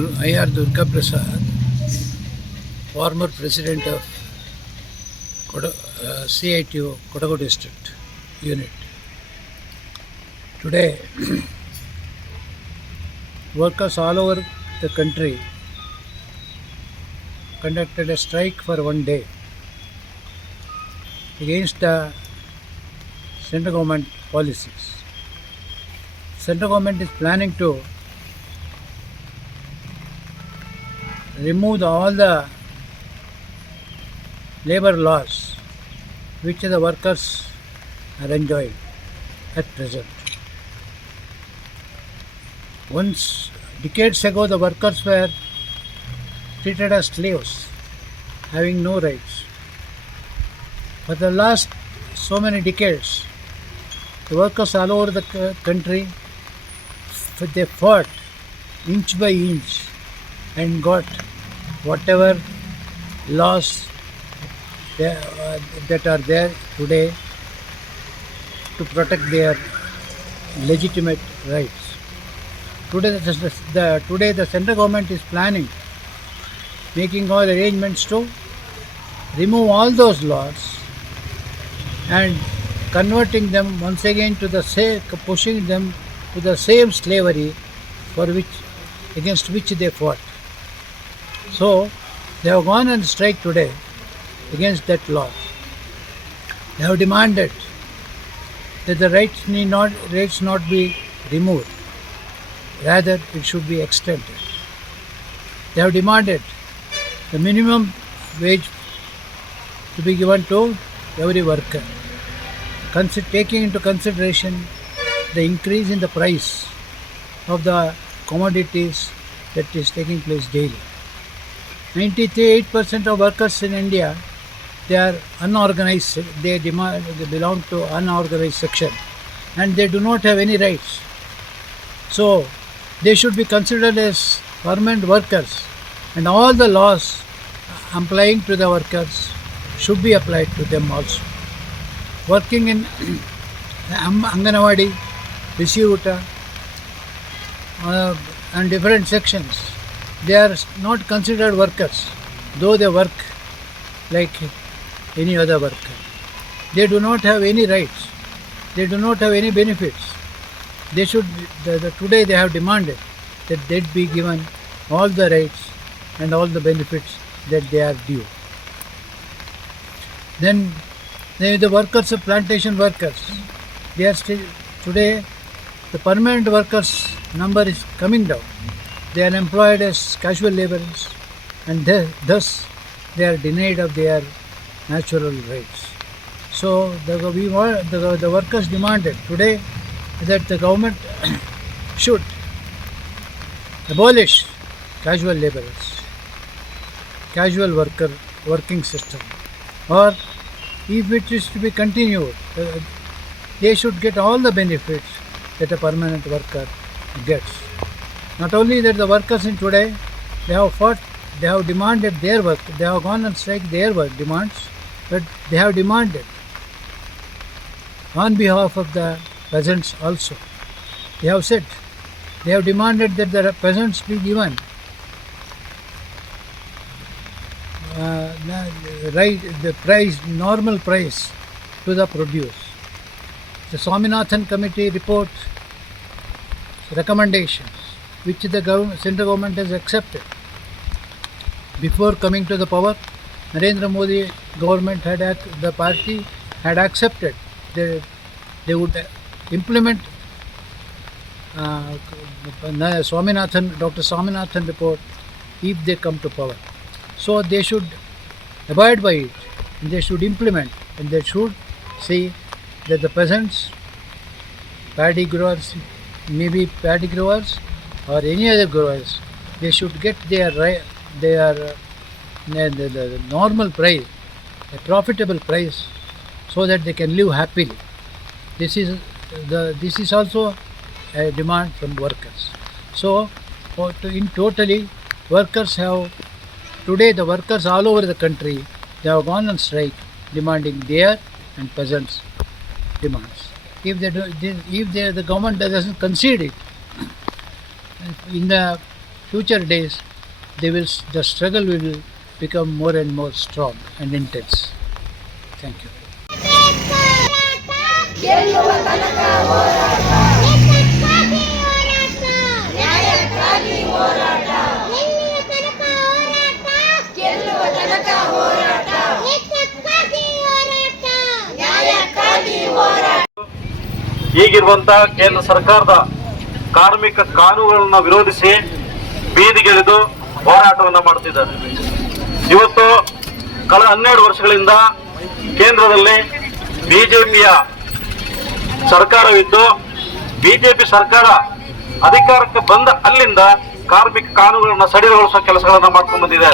Dur- I.R. Durga Prasad, former president of uh, CITO Kodagu district unit. Today, workers all over the country conducted a strike for one day against the central government policies. Central government is planning to remove the- all the labor laws which the workers are enjoying at present. Once decades ago, the workers were treated as slaves, having no rights. For the last so many decades, the workers all over the country they fought inch by inch and got whatever laws uh, that are there today to protect their legitimate rights. Today the, the, today the central government is planning making all arrangements to remove all those laws and converting them once again to the same pushing them to the same slavery for which against which they fought so they have gone on strike today against that law. They have demanded that the rights need not rights not be removed. Rather it should be extended. They have demanded the minimum wage to be given to every worker. Taking into consideration the increase in the price of the commodities that is taking place daily. 98% of workers in India they are unorganized. They demand they belong to unorganized section. And they do not have any rights. So they should be considered as permanent workers. And all the laws applying to the workers should be applied to them also. Working in Anganawadi, Vishiuta, uh, and different sections, they are not considered workers, though they work like any other worker. They do not have any rights. They do not have any benefits. They should. The, the, today they have demanded that they be given all the rights and all the benefits that they are due. Then the workers of plantation workers, they are still today the permanent workers number is coming down. They are employed as casual laborers and they, thus they are denied of their natural rights. So the, we the, the workers demanded today that the government should abolish casual laborers, casual worker working system or if it is to be continued, uh, they should get all the benefits that a permanent worker gets. Not only that, the workers in today they have fought, they have demanded their work, they have gone and strike their work demands, but they have demanded on behalf of the peasants also. They have said they have demanded that the peasants be given uh, right the price normal price to the produce. The Swaminathan committee report recommendations which the government, central government has accepted before coming to the power. Narendra Modi government had ac- the party had accepted they, they would implement uh, Na- Swaminathan Dr. Swaminathan report if they come to power. So they should abide by it, and they should implement, and they should see that the peasants, paddy growers, maybe paddy growers or any other growers, they should get their their the, the, normal price, a profitable price, so that they can live happily. This is the this is also a demand from workers. So, in totally, workers have today the workers all over the country they have gone on strike demanding their and peasants demands. If they do, if they, the government doesn't concede it, in the future days, they will, the struggle will become more and more strong and intense. Thank you. ಗೆಲ್ಲುವ ತನಕ ಹೋರಾಟ ನ್ಯಾಯಕ್ಕಾಗಿ ಹೋರಾಟ ಗೆಲ್ಲುವ ತನಕ ಹೋರಾಟ ಗೆಲ್ಲುವ ತನಕ ಹೋರಾಟ ನ್ಯಾಯಕ್ಕಾಗಿ ಹೋರಾಟ ನ್ಯಾಯಕ್ಕಾಗಿ ಹೋರಾಟ ಈಗಿರುವಂತಹ ಕೇಂದ್ರ ಸರ್ಕಾರದ ಕಾರ್ಮಿಕ ಕಾನೂನುಗಳನ್ನ ವಿರೋಧಿಸಿ ಬೀದಿಗೆಳೆದು ಹೋರಾಟವನ್ನ ಮಾಡುತ್ತಿದ್ದಾರೆ. ಇವತ್ತು ಕಳೆದ ಹನ್ನೆರಡು ವರ್ಷಗಳಿಂದ ಕೇಂದ್ರದಲ್ಲಿ ಬಿಜೆಪಿಯ ಸರ್ಕಾರವಿದ್ದು, ಬಿಜೆಪಿ ಸರ್ಕಾರ ಅಧಿಕಾರಕ್ಕೆ ಬಂದ ಅಲ್ಲಿಂದ ಕಾರ್ಮಿಕ ಕಾನೂನುಗಳನ್ನ ಸಡಿಲಗೊಳಿಸುವ ಕೆಲಸಗಳನ್ನ ಮಾಡ್ಕೊಂಡು ಬಂದಿದೆ.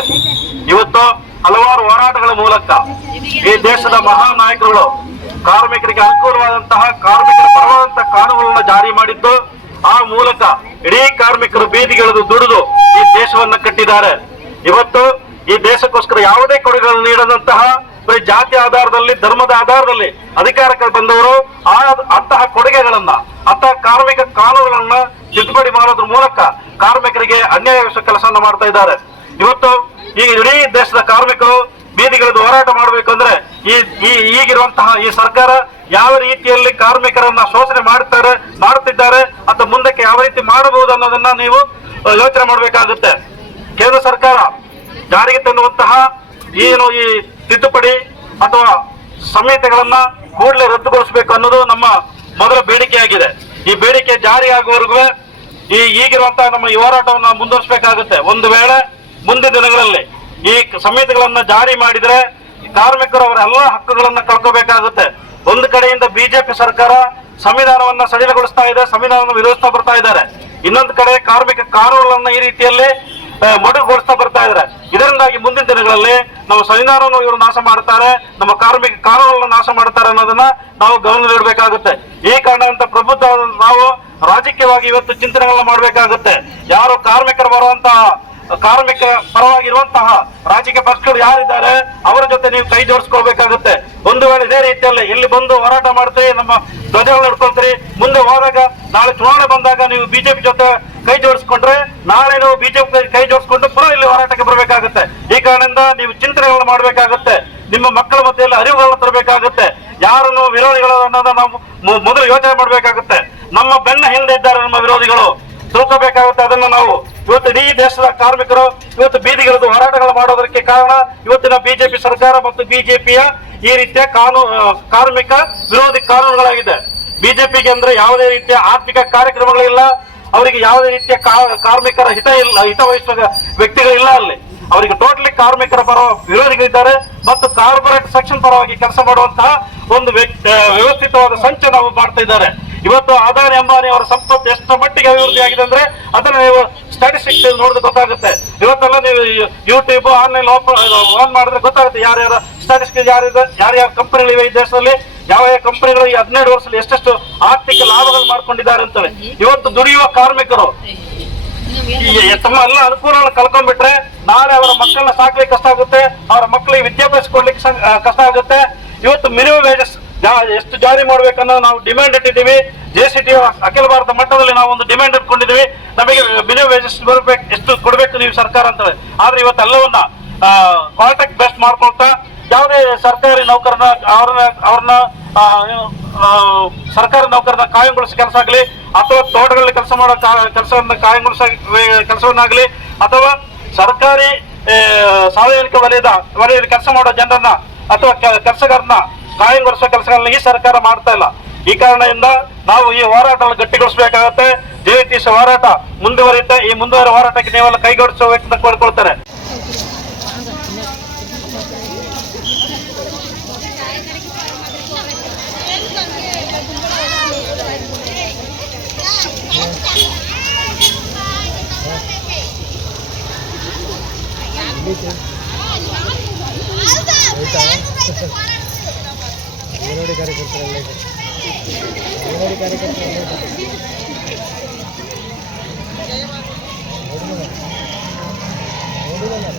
ಇವತ್ತು ಹಲವಾರು ಹೋರಾಟಗಳ ಮೂಲಕ ಈ ದೇಶದ ಮಹಾನ್ ನಾಯಕರುಗಳು ಕಾರ್ಮಿಕರಿಗೆ ಅನುಕೂಲವಾದಂತಹ ಕಾರ್ಮಿಕರ ಪರವಾದಂತಹ ಕಾನೂನುಗಳನ್ನ ಜಾರಿ ಮಾಡಿದ್ದು ಆ ಮೂಲಕ ಇಡೀ ಕಾರ್ಮಿಕರು ಬೀದಿಗಿಳಿದು ದುಡಿದು ಈ ದೇಶವನ್ನ ಕಟ್ಟಿದ್ದಾರೆ. ಇವತ್ತು ಈ ದೇಶಕ್ಕೋಸ್ಕರ ಯಾವುದೇ ಕೊಡುಗೆಗಳನ್ನು ನೀಡದಂತಹ ಬರೀ ಜಾತಿ ಆಧಾರದಲ್ಲಿ, ಧರ್ಮದ ಆಧಾರದಲ್ಲಿ ಅಧಿಕಾರಕ್ಕೆ ಬಂದವರು ಆ ಅಂತಹ ಕೊಡುಗೆಗಳನ್ನ ಅಂತಹ ಕಾರ್ಮಿಕ ಕಾನೂನುಗಳನ್ನ ತಿದ್ದುಪಡಿ ಮಾಡೋದ್ರ ಮೂಲಕ ಕಾರ್ಮಿಕರಿಗೆ ಅನ್ಯಾಯ ಕೆಲಸವನ್ನ ಮಾಡ್ತಾ ಇದ್ದಾರೆ. ಇವತ್ತು ಈ ಇಡೀ ದೇಶದ ಕಾರ್ಮಿಕರು ಬೀದಿಗಿಳಿದು ಹೋರಾಟ ಮಾಡಬೇಕಂದ್ರೆ ಈ ಈಗಿರುವಂತಹ ಈ ಸರ್ಕಾರ ಯಾವ ರೀತಿಯಲ್ಲಿ ಕಾರ್ಮಿಕರನ್ನ ಶೋಷಣೆ ಮಾಡ್ತಾರೆ ಮಾಡುತ್ತಿದ್ದಾರೆ ಅಥವಾ ಮುಂದಕ್ಕೆ ಯಾವ ರೀತಿ ಮಾಡಬಹುದು ಅನ್ನೋದನ್ನ ನೀವು ಯೋಚನೆ ಮಾಡಬೇಕಾಗುತ್ತೆ. ಕೇಂದ್ರ ಸರ್ಕಾರ ಜಾರಿಗೆ ತಂದುವಂತಹ ಏನು ಈ ತಿದ್ದುಪಡಿ ಅಥವಾ ಸಂಹಿತೆಗಳನ್ನ ಕೂಡಲೇ ರದ್ದುಗೊಳಿಸಬೇಕು ಅನ್ನೋದು ನಮ್ಮ ಮೊದಲ ಬೇಡಿಕೆಯಾಗಿದೆ. ಈ ಬೇಡಿಕೆ ಜಾರಿ ಆಗುವವರೆಗೂ ಈ ಈಗಿರುವಂತಹ ನಮ್ಮ ಈ ಹೋರಾಟವನ್ನು ಮುಂದುವರಿಸಬೇಕಾಗುತ್ತೆ. ಒಂದು ವೇಳೆ ಮುಂದಿನ ದಿನಗಳಲ್ಲಿ ಈ ಸಂಹಿತೆಗಳನ್ನ ಜಾರಿ ಮಾಡಿದ್ರೆ ಕಾರ್ಮಿಕರು ಅವರ ಎಲ್ಲ ಹಕ್ಕುಗಳನ್ನ ಕಳ್ಕೋಬೇಕಾಗುತ್ತೆ. ಒಂದು ಕಡೆಯಿಂದ ಬಿಜೆಪಿ ಸರ್ಕಾರ ಸಂವಿಧಾನವನ್ನ ಸಡಿಲಗೊಳಿಸ್ತಾ ಇದೆ, ಸಂವಿಧಾನವನ್ನು ವಿರೋಧಿಸ್ತಾ ಬರ್ತಾ ಇದ್ದಾರೆ. ಇನ್ನೊಂದು ಕಡೆ ಕಾರ್ಮಿಕ ಕಾನೂನುಗಳನ್ನ ಈ ರೀತಿಯಲ್ಲಿ ಮೊಟಕುಗೊಳಿಸ್ತಾ ಬರ್ತಾ ಇದ್ದಾರೆ. ಇದರಿಂದಾಗಿ ಮುಂದಿನ ದಿನಗಳಲ್ಲಿ ನಾವು ಸಂವಿಧಾನವನ್ನು ಇವರು ನಾಶ ಮಾಡ್ತಾರೆ, ನಮ್ಮ ಕಾರ್ಮಿಕ ಕಾನೂನುಗಳನ್ನು ನಾಶ ಮಾಡ್ತಾರೆ ಅನ್ನೋದನ್ನ ನಾವು ಗಮನದಲ್ಲಿಡಬೇಕಾಗುತ್ತೆ ಈ ಕಾರಣದಿಂದ ಪ್ರಬುದ್ಧ ನಾವು ರಾಜಕೀಯವಾಗಿ ಇವತ್ತು ಚಿಂತನೆಗಳನ್ನ ಮಾಡಬೇಕಾಗುತ್ತೆ. ಯಾರು ಕಾರ್ಮಿಕರು ಬರುವಂತಹ ಕಾರ್ಮಿಕ ಪರವಾಗಿರುವಂತಹ ರಾಜಕೀಯ ಪಕ್ಷಗಳು ಯಾರಿದ್ದಾರೆ, ಅವರ ಜೊತೆ ನೀವು ಕೈ ಜೋಡಿಸ್ಕೊಳ್ಬೇಕಾಗುತ್ತೆ. ಒಂದು ವೇಳೆ ಇದೇ ರೀತಿಯಲ್ಲಿ ಇಲ್ಲಿ ಬಂದು ಹೋರಾಟ ಮಾಡ್ತೀರಿ, ನಮ್ಮ ಧ್ವಜಗಳನ್ನ ನಡ್ಕೊಳ್ತೀರಿ, ಮುಂದೆ ಹೋದಾಗ ನಾಳೆ ಚುನಾವಣೆ ಬಂದಾಗ ನೀವು ಬಿಜೆಪಿ ಜೊತೆ ಕೈ ಜೋಡಿಸ್ಕೊಂಡ್ರೆ, ನಾಳೆ ನೀವು ಬಿಜೆಪಿ ಕೈ ಜೋಡಿಸ್ಕೊಂಡು ಪುನಃ ಇಲ್ಲಿ ಹೋರಾಟಕ್ಕೆ ಬರಬೇಕಾಗುತ್ತೆ. ಈ ಕಾರಣದಿಂದ ನೀವು ಚಿಂತನೆಗಳನ್ನು ಮಾಡಬೇಕಾಗುತ್ತೆ. ನಿಮ್ಮ ಮಕ್ಕಳ ಮಧ್ಯೆಯಲ್ಲಿ ಅರಿವುಗಳನ್ನ ತರಬೇಕಾಗುತ್ತೆ. ಯಾರನ್ನು ವಿರೋಧಿಗಳು ಅನ್ನೋದನ್ನ ನಾವು ಮೊದಲು ಯೋಚನೆ ಮಾಡಬೇಕಾಗುತ್ತೆ. ನಮ್ಮ ಬೆನ್ನ ಹಿಂದೆ ಇದ್ದಾರೆ ನಮ್ಮ ವಿರೋಧಿಗಳು. ತಿಳ್ಕೋಬೇಕಾಗುತ್ತೆ ಅದನ್ನ ನಾವು ಇವತ್ತು ಇಡೀ ದೇಶದ ಕಾರ್ಮಿಕರು, ಇವತ್ತು ಬೀದಿಗಳದ್ದು ಹೋರಾಟಗಳು ಮಾಡೋದಕ್ಕೆ ಕಾರಣ ಇವತ್ತಿನ ಬಿಜೆಪಿ ಸರ್ಕಾರ ಮತ್ತು ಬಿಜೆಪಿಯ ಈ ರೀತಿಯ ಕಾನೂನು ಕಾರ್ಮಿಕ ವಿರೋಧಿ ಕಾನೂನುಗಳಾಗಿದೆ. ಬಿಜೆಪಿಗೆ ಅಂದ್ರೆ ಯಾವುದೇ ರೀತಿಯ ಆರ್ಥಿಕ ಕಾರ್ಯಕ್ರಮಗಳಿಲ್ಲ. ಅವರಿಗೆ ಯಾವುದೇ ರೀತಿಯ ಕಾರ್ಮಿಕರ ಹಿತ ಇಲ್ಲ, ಹಿತ ವಹಿಸುವ ವ್ಯಕ್ತಿಗಳಿಲ್ಲ ಅಲ್ಲಿ. ಅವರಿಗೆ ಟೋಟಲಿ ಕಾರ್ಮಿಕರ ಪರ ವಿರೋಧಿಗಳಿದ್ದಾರೆ ಮತ್ತು ಕಾರ್ಪೊರೇಟ್ ಸೆಕ್ಷನ್ ಪರವಾಗಿ ಕೆಲಸ ಮಾಡುವಂತಹ ಒಂದು ವ್ಯವಸ್ಥಿತವಾದ ಸಂಚ ನಾವು ಮಾಡ್ತಾ ಇದ್ದಾರೆ. ಇವತ್ತು ಆದಾನಿ ಅಂಬಾನಿ ಅವರ ಸಂಪತ್ತು ಎಷ್ಟು ಮಟ್ಟಿಗೆ ಅಭಿವೃದ್ಧಿ ಆಗಿದೆ ಅಂದ್ರೆ ಅದನ್ನ ನೀವು ಸ್ಟಾಟಿಸ್ಟಿಕ್ಸ್ ನೋಡಿದ್ರೆ ಗೊತ್ತಾಗುತ್ತೆ. ಇವತ್ತೆಲ್ಲ ನೀವು ಯೂಟ್ಯೂಬ್ ಆನ್ಲೈನ್ ಆನ್ ಮಾಡಿದ್ರೆ ಗೊತ್ತಾಗುತ್ತೆ ಯಾರ್ಯಾರ ಸ್ಟಾಟಿಸ್ಟಿಕ್ಸ್ ಯಾರಿದೆ, ಯಾರ್ಯಾರ ಕಂಪನಿಗಳಿವೆ ಈ ದೇಶದಲ್ಲಿ, ಯಾವ ಯಾವ ಕಂಪನಿಗಳು ಈ ಹದಿನೆರಡು ವರ್ಷದಲ್ಲಿ ಎಷ್ಟೆಷ್ಟು ಆರ್ಥಿಕ ಲಾಭಗಳು ಮಾಡ್ಕೊಂಡಿದ್ದಾರೆ ಅಂತೇಳಿ. ಇವತ್ತು ದುಡಿಯುವ ಕಾರ್ಮಿಕರು ತಮ್ಮ ಎಲ್ಲ ಅನುಕೂಲಗಳನ್ನ ಕಳ್ಕೊಂಡ್ಬಿಟ್ರೆ ನಾಳೆ ಅವರ ಮಕ್ಕಳನ್ನ ಸಾಕ್ಲಿಕ್ಕೆ ಕಷ್ಟ ಆಗುತ್ತೆ, ಅವರ ಮಕ್ಕಳಿಗೆ ವಿದ್ಯಾಭ್ಯಾಸ ಕೊಡ್ಲಿಕ್ಕೆ ಕಷ್ಟ ಆಗುತ್ತೆ. ಇವತ್ತು ಮಿನಿಮಮ್ ವೇಜಸ್ ಎಷ್ಟು ಜಾರಿ ಮಾಡ್ಬೇಕನ್ನೋ ನಾವು ಡಿಮ್ಯಾಂಡ್ ಇಟ್ಟಿದ್ದೀವಿ. ಜೆ ಸಿ ಟಿ ಅಖಿಲ ಭಾರತ ಮಟ್ಟದಲ್ಲಿ ನಾವು ಒಂದು ಡಿಮ್ಯಾಂಡ್ ಇಟ್ಕೊಂಡಿದ್ದೀವಿ. ನಮಗೆ ಮಿನಿಮಮ್ ವೇಜಸ್ ಬರಬೇಕು, ಎಷ್ಟು ಕೊಡಬೇಕು ನೀವು ಸರ್ಕಾರ ಅಂತ ಆದ್ರೆ ಇವತ್ತೆಲ್ಲವನ್ನ ಕಾಂಟ್ರಾಕ್ಟ್ ಬೆಸ್ಟ್ ಮಾಡ್ಕೊಳ್ತಾ, ಯಾವುದೇ ಸರ್ಕಾರಿ ನೌಕರನ, ಅವ್ರನ್ನ ಅವ್ರನ್ನ ಸರ್ಕಾರಿ ನೌಕರನ ಕಾಯಂಗೊಳಿಸೋ ಕೆಲಸ ಆಗಲಿ, ಅಥವಾ ತೋಟಗಳಲ್ಲಿ ಕೆಲಸ ಮಾಡೋ ಕೆಲಸವನ್ನ ಕಾಯಂಗೊಳಿಸೋ ಕೆಲಸವನ್ನಾಗಲಿ, ಅಥವಾ ಸರ್ಕಾರಿ ಸಾರ್ವಜನಿಕ ವಲಯದ ವಲಯದಲ್ಲಿ ಕೆಲಸ ಮಾಡೋ ಜನರನ್ನ, ಅಥವಾ ಕೆಲಸಗಾರನ ಕಾಯಂಗೊಳಿಸೋ ಕೆಲಸಗಳನ್ನ ಈ ಸರ್ಕಾರ ಮಾಡ್ತಾ ಇಲ್ಲ. ಈ ಕಾರಣದಿಂದ ನಾವು ಈ ಹೋರಾಟವನ್ನು ಗಟ್ಟಿಗೊಳಿಸಬೇಕಾಗತ್ತೆ. ಜೆ ಟಿ ಹೋರಾಟ ಮುಂದುವರಿಯುತ್ತೆ. ಈ ಮುಂದುವರೆ ಹೋರಾಟಕ್ಕೆ ನೀವೆಲ್ಲ ಕೈಗೊಳಿಸಬೇಕಂತ ಕೋರ್ಕೊಳ್ತಾರೆ ಹೋರಾಟ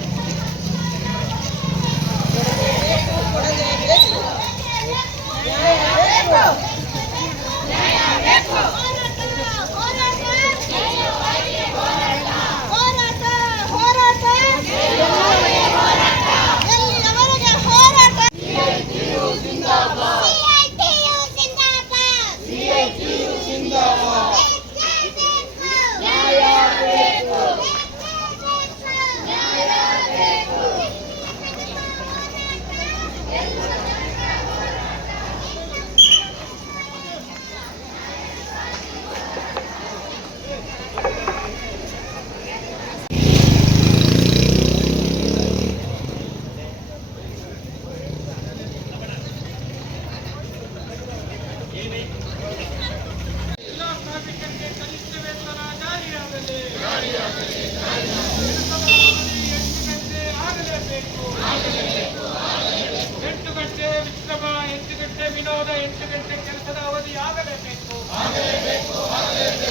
ಎಂಟು ಗಂಟೆ ಗಂಟೆ ವಿಶ್ರಮ ಎಂಟು ಗಂಟೆ ವಿನೋದ ಎಂಟು ಗಂಟೆ ಕೆಲಸದ ಅವಧಿ ಆಗಲೇಬೇಕು.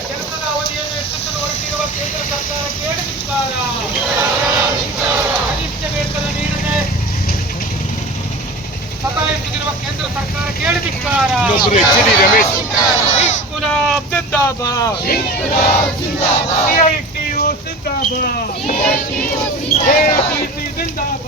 ಕೆಲಸದ ಅವಧಿಯನ್ನು ಹೆಚ್ಚಿಸಲು ಹೊರಟಿರುವ ಕೇಂದ್ರ ಸರ್ಕಾರ ಕೇಳಲಿಕ್ಕಾರ ಕನಿಷ್ಠ ವೇತನ ನೀಡದೆ ಸತಾಯಿಸುತ್ತಿರುವ ಕೇಂದ್ರ ಸರ್ಕಾರ 된다 봐. 내 뒤지 된다 봐.